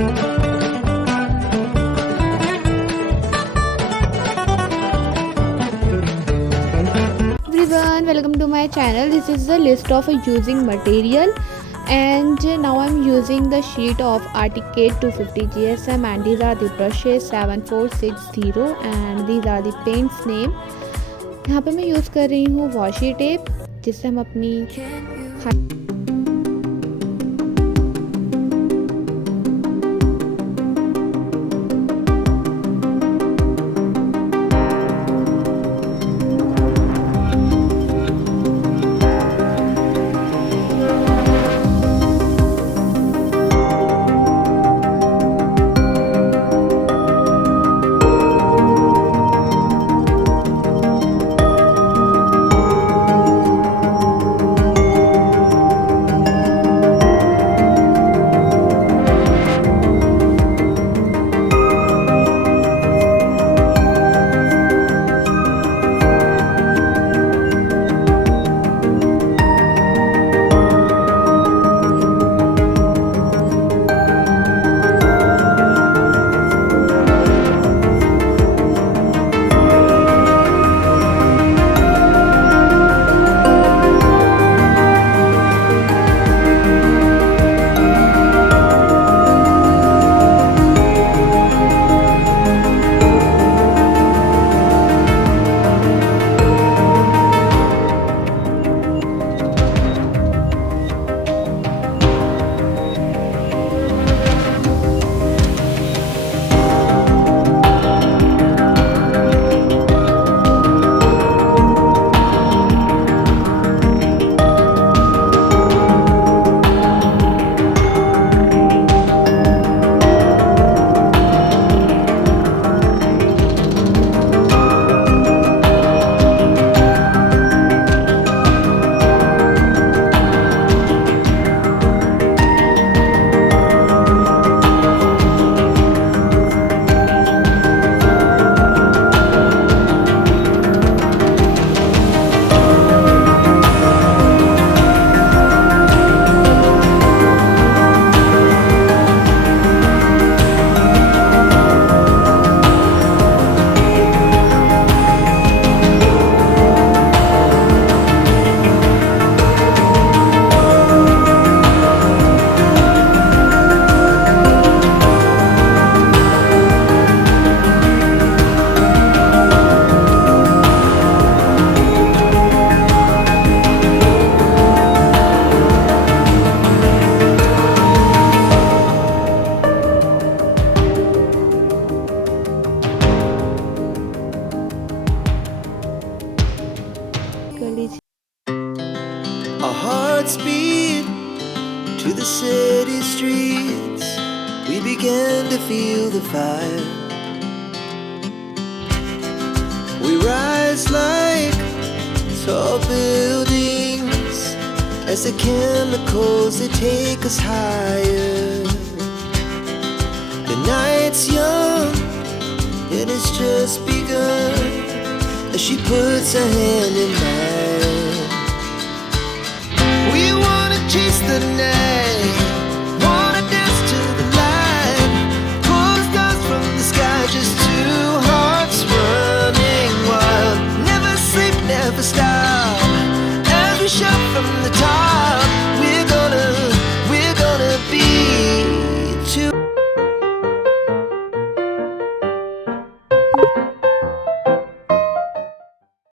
Everyone, welcome to my channel. This is the list of using material, and now I'm using the sheet of artikate 250 GSM, and these are the brushes 7460 and these are the paints name. यहाँ पे मैं use कर रही हूँ washi tape, जिससे हम अपनी Our hearts beat to the city streets. We began to feel the fire. We rise like tall buildings as the chemicals, they take us higher. The night's young and it's just begun as she puts her hand in mine. We wanna chase the night.